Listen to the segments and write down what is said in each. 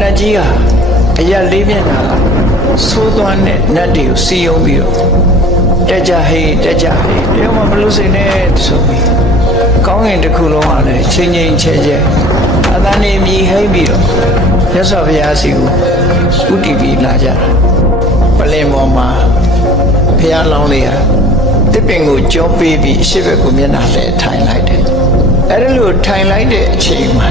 နတ်ကြီးဟာအရာလေးမျက်နှာဆိုးသွားတဲ့နတ်တွေကိုစီယုံပြီးတော့တက်ကြဟေးတယောက်မှမလို့စိနေဆိုပြီးကောင်းကင်တစ်ခုလုံးဟာလည်းချင်းချင်းချဲချဲအတန်နေမြည်ဟိမ့်ပြီးတော့မြတ်စွာဘုရားစီကိုဥတီပြီးလာကြတာပလင်ပေါ်မှာဘုရားလောင်းလေးဟာတစ်ပင်ကိုကြောပေးပြီးအရှိဘက်ကိုမျက်နှာလဲထိုင်လိုက်တယ်အဲ့ဒါလို့ထိုင်လိုက်တဲ့အချိန်မှာ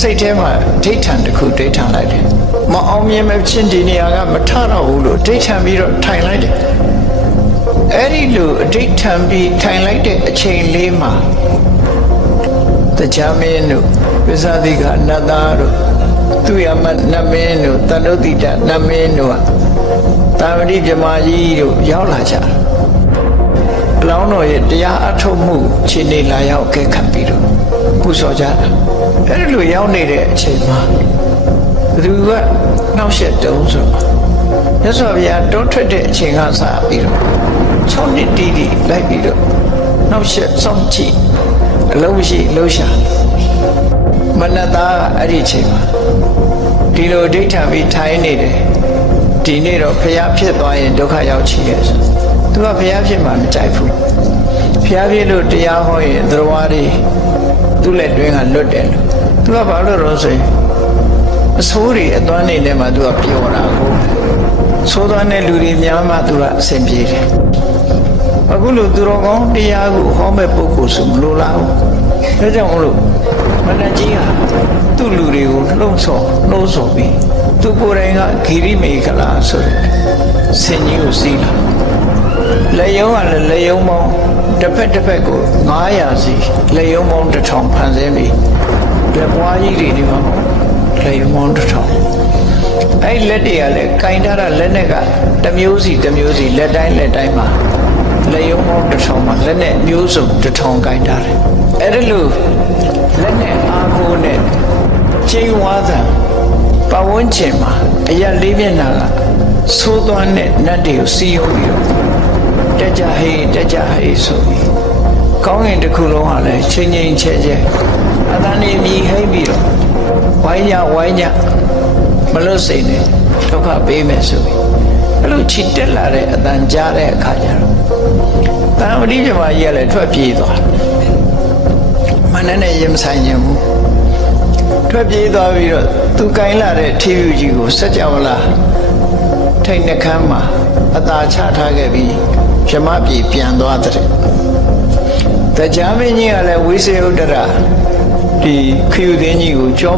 စိတ်ထဲမှာဒိဋ္ဌံတစ်ခုဒိဋ္ဌံလိုက်တယ်မအောင်မြင်မချင်းဒီနေရာကမထတော့ဘူးလို့ဒိဋ္ဌံပြီးတော့ထိုင်လိုက်တယ်အဲ့ဒီလိုအဋိဋ္ဌံပြီးထိုင်လိုက်တဲ့အချိန်လေးမှာတရားမင်းတို့ဝိဇာတိကနတ်သားတို့သူရမနတ်မင်းတို့တန်တုတိတနတ်မင်းတို့တာဝတိပြမကြီးတို့ရောက်လာကြတယ်အလောင်းတော်ရဲ့တရားအထုတ်မှုခြေနေလာရောက်ကဲခတ်ပြီးတော့ပူဇော်ကြတာအဲ့ဒီလိုရောက်နေတဲ့အချိန်မှာဘသူကနှောက်ယှက်တုံးဆိုမြတ်စွာဘုရားတွန်းထွက်တဲ့အချိန်ကစပြီးတော့6နှစ်တီးတီးလိုက်ပြီးတော့နှောက်ယှက်စောင့်ကြည့်အလုံးရှိလှုပ်ရှားမနတသားအဲ့ဒီအချိန်မှာဒီလိုဒိဋ္ဌံပြီးထိုင်နေတယ်ဒီနေ့တော့ဘုရားဖြစ်သွားရင်ဒုက္ခရောက်ချင်တယ်ဆိုသူကဘုရားဖြစ်မှမကြိုက်ဘူးဘုရားဖြစ်လို့တရားဟောရင်သရဝါတွေသူ့လက်တွင်းကလွတ်တယ်လို့သူကဘာလို့တော့ဆိုရင်အဆိုးတွေအသွမ်းနေထဲမှာသူကပြောတာကိုဆိုးသွမ်းတဲ့လူတွေများမှသူကအဆင်ပြေတယ်အခုလို့သူတော်ကောင်းတရားကိုဟောမဲ့ပုဂ္ဂိုလ်ဆိုမလိုလားဘူးဒါကြောင့်မလို့မနတ်ကြီးဟာသူ့လူတွေကိုနှုတ်ဆော်ပြီးသူကိုယ်တိုင်ကဂိရိမေခလာဆိုတဲ့ဆင်ကြီးကိုစီးလာလက်ယုံကလည်းလက်ယုံပေါင်းတစ်ဖက်ကို900စီလက်ယုံပေါင်း1000ဖန်ဆင်းပြီးလက်ပွားကြီးတွေဒီမှာလက်ယုံပေါင်း1000အဲ့လက်တွေကလည်းကင်ထားတာလက်နဲ့ကတစ်မျိုးစီလက်တိုင်းမှာလက်ယုံပေါင်း1000မှာလက်နဲ့မျိုးစုံ1000ကင်ထားတယ်အဲ့ဒါလို့လက်နဲ့အားကိုးနဲ့ချိန်ဝါသံပဝန်းကျင်မှာအရာလေးမျက်နှာကဆိုးသွားတဲ့နတ်တွေကိုစီယုံပြီးတော့တက်ကြဟေးဆိုပြီးကောင်းကင်တစ်ခုလုံးဟာလည်းချင်းချဲချဲအတန်နေမြည်ဟိမ့်ပြီးတော့ဝိုင်းညမလို့စိတ်နဲ့ဒုက္ခပေးမယ်ဆိုပြီးအဲ့လိုချစ်တက်လာတဲ့အတန်ကြားတဲ့အခါကျတော့တာဝတိပြမကြီးကလည်းထွက်ပြေးသွားမနဲ့ရင်မဆိုင်ခြင်းဘူးထွက်ပြေးသွားပြီးတော့သူကင်လာတဲ့ထီယူကြီးကိုစัจ java လာထိတ်နှခမ်းမှာအသာချထားခဲ့ပြီးပြမပြေပြန်သွားတဲ့တရားမင်းကြီးကလည်းဝိသေယုတ္တရဒီခယူသင်းကြီးကိုကြော